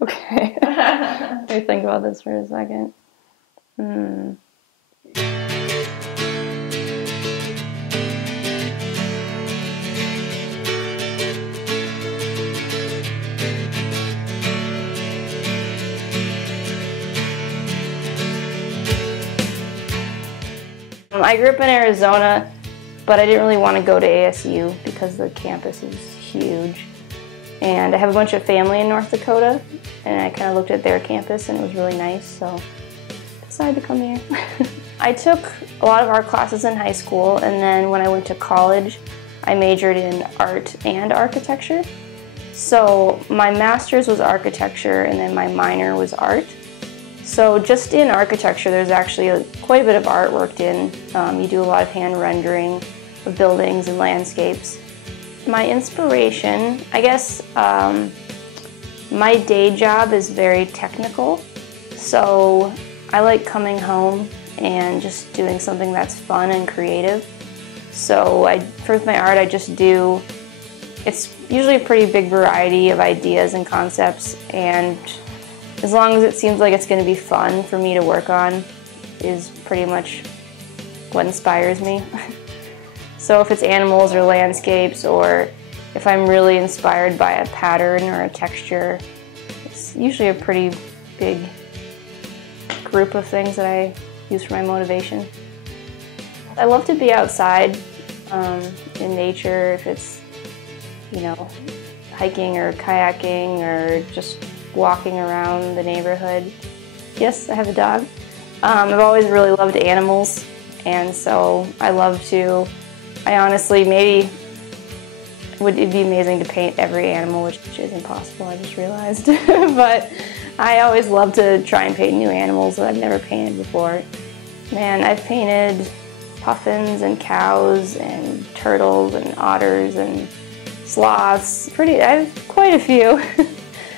Okay. Let me think about this for a second. I grew up in Arizona, but I didn't really want to go to ASU because the campus is huge. And I have a bunch of family in North Dakota, and I kind of looked at their campus and it was really nice, so I decided to come here. I took a lot of art classes in high school, and then when I went to college, I majored in art and architecture. So my master's was architecture, and then my minor was art. So just in architecture, there's actually quite a bit of art worked in. You do a lot of hand rendering of buildings and landscapes. My inspiration, I guess my day job is very technical, so I like coming home and just doing something that's fun and creative. So for my art, it's usually a pretty big variety of ideas and concepts, and as long as it seems like it's going to be fun for me to work on is pretty much what inspires me. So if it's animals or landscapes, or if I'm really inspired by a pattern or a texture, it's usually a pretty big group of things that I use for my motivation. I love to be outside in nature, if it's, hiking or kayaking or just walking around the neighborhood. Yes, I have a dog. I've always really loved animals, and so I honestly, maybe it'd be amazing to paint every animal, which is impossible, I just realized. But I always love to try and paint new animals that I've never painted before. Man, I've painted puffins and cows and turtles and otters and sloths. I have quite a few.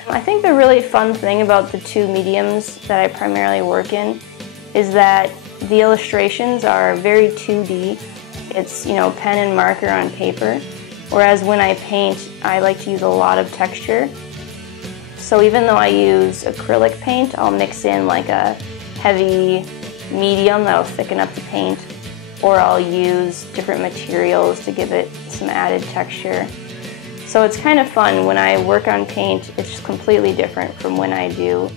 I think the really fun thing about the two mediums that I primarily work in is that the illustrations are very 2D. It's, pen and marker on paper, whereas when I paint, I like to use a lot of texture. So even though I use acrylic paint, I'll mix in like a heavy medium that'll thicken up the paint, or I'll use different materials to give it some added texture. So it's kind of fun. When I work on paint, it's just completely different from when I do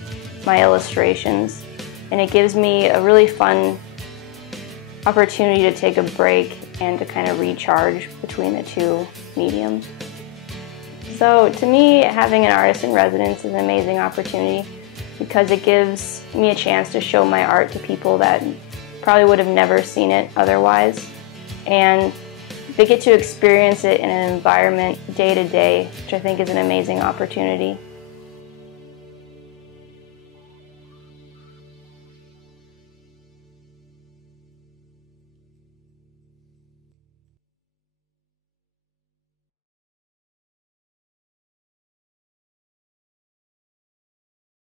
my illustrations. And it gives me a really fun opportunity to take a break and to kind of recharge between the two mediums. So to me, having an artist in residence is an amazing opportunity because it gives me a chance to show my art to people that probably would have never seen it otherwise. And they get to experience it in an environment day to day, which I think is an amazing opportunity.